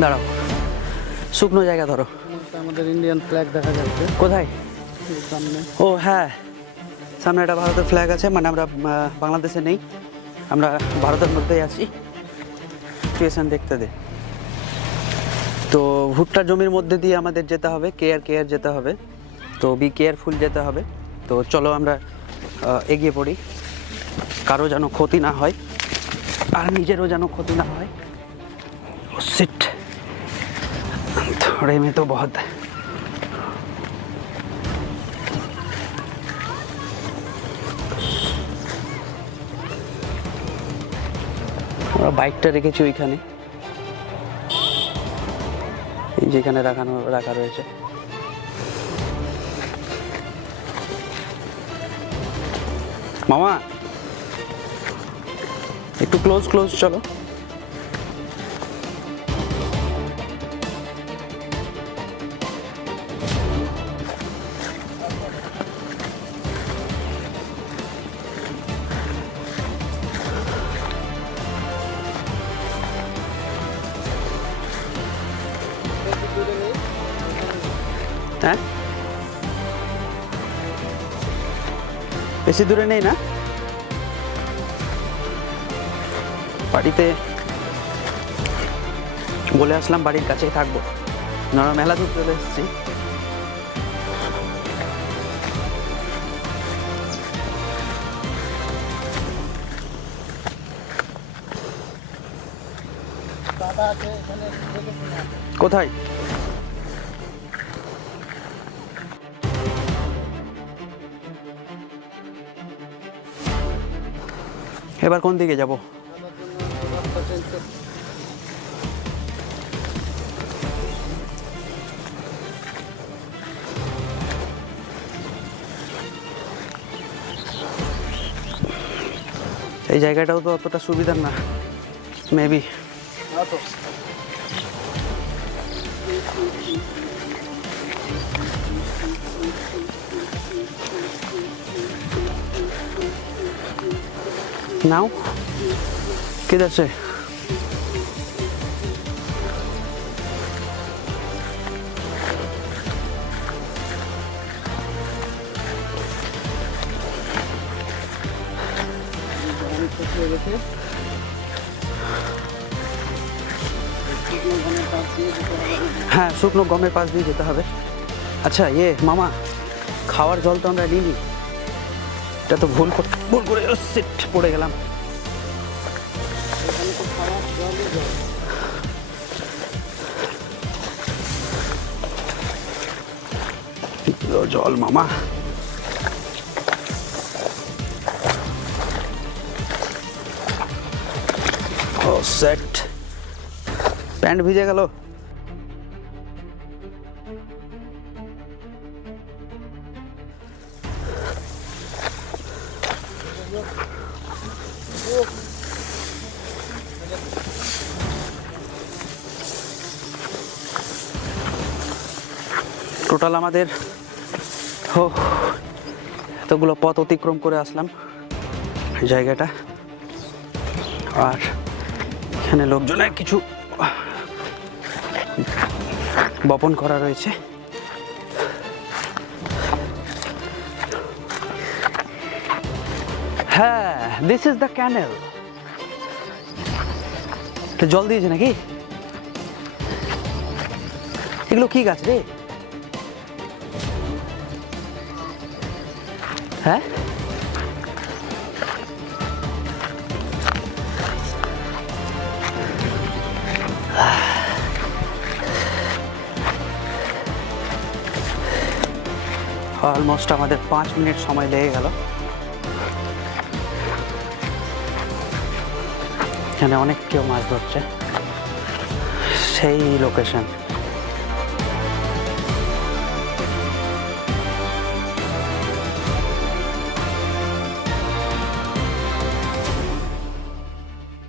দাঁড়াও, শুকনো জায়গা ধরো। আমাদের ইন্ডিয়ান ফ্ল্যাগ দেখা যাচ্ছে কোথায়? সামনে। ও হ্যাঁ, সামনে একটা ভারতের ফ্ল্যাগ আছে, মানে আমরা বাংলাদেশে নেই, আমরা ভারতের মধ্যেই আছি। সিচুয়েশন দেখতে দে। তো ভুট্টা জমির মধ্যে দিয়ে আমাদের যেতে হবে, কেয়ার যেতে হবে, তো বি কেয়ারফুল যেতে হবে। তো চলো আমরা এগিয়ে পড়ি, কারো যেন ক্ষতি না হয় আর নিজেরও যেন ক্ষতি না হয়। সিট थोड़े में तो बहुत है। আমরা বাইকটা রেখেছি ওইখানে, এই যেখানে রাখা রয়েছে। মামা একটু ক্লোজ চলো। হ্যাঁ, বেশি দূরে নেই না, বাড়িতে বলে আসলাম বাড়ির কাছেই থাকবো, আমরা মেলা দূর চলে এসেছি। কোথায়? এবার কোন দিকে যাব? এই জায়গাটাও তো অতটা সুবিধার না, মেবি। नाउ किधर से? हाँ, শুকনো গমের পাশ দিয়ে যেতে হবে। আচ্ছা ইয়ে মামা, খাওয়ার জল তো আমরা নিইনি, এটা তো ভুল করে সিট পড়ে গেলাম। জল মামা, ও সেট, প্যান্ট ভিজে গেল। টোটাল আমাদের এতগুলো পথ অতিক্রম করে আসলাম জায়গাটা, আর এখানে লোকজনের কিছু বপন করা রয়েছে। হ্যাঁ, দিস ইজ দ্য ক্যানেল। জল দিয়েছে নাকি? এগুলো কি গাছ রে? হ্যাঁ, অলমোস্ট আমাদের 5 মিনিট সময় লেগে গেল। এখানে অনেক কেউ মাছ ধরছে, সেই লোকেশন।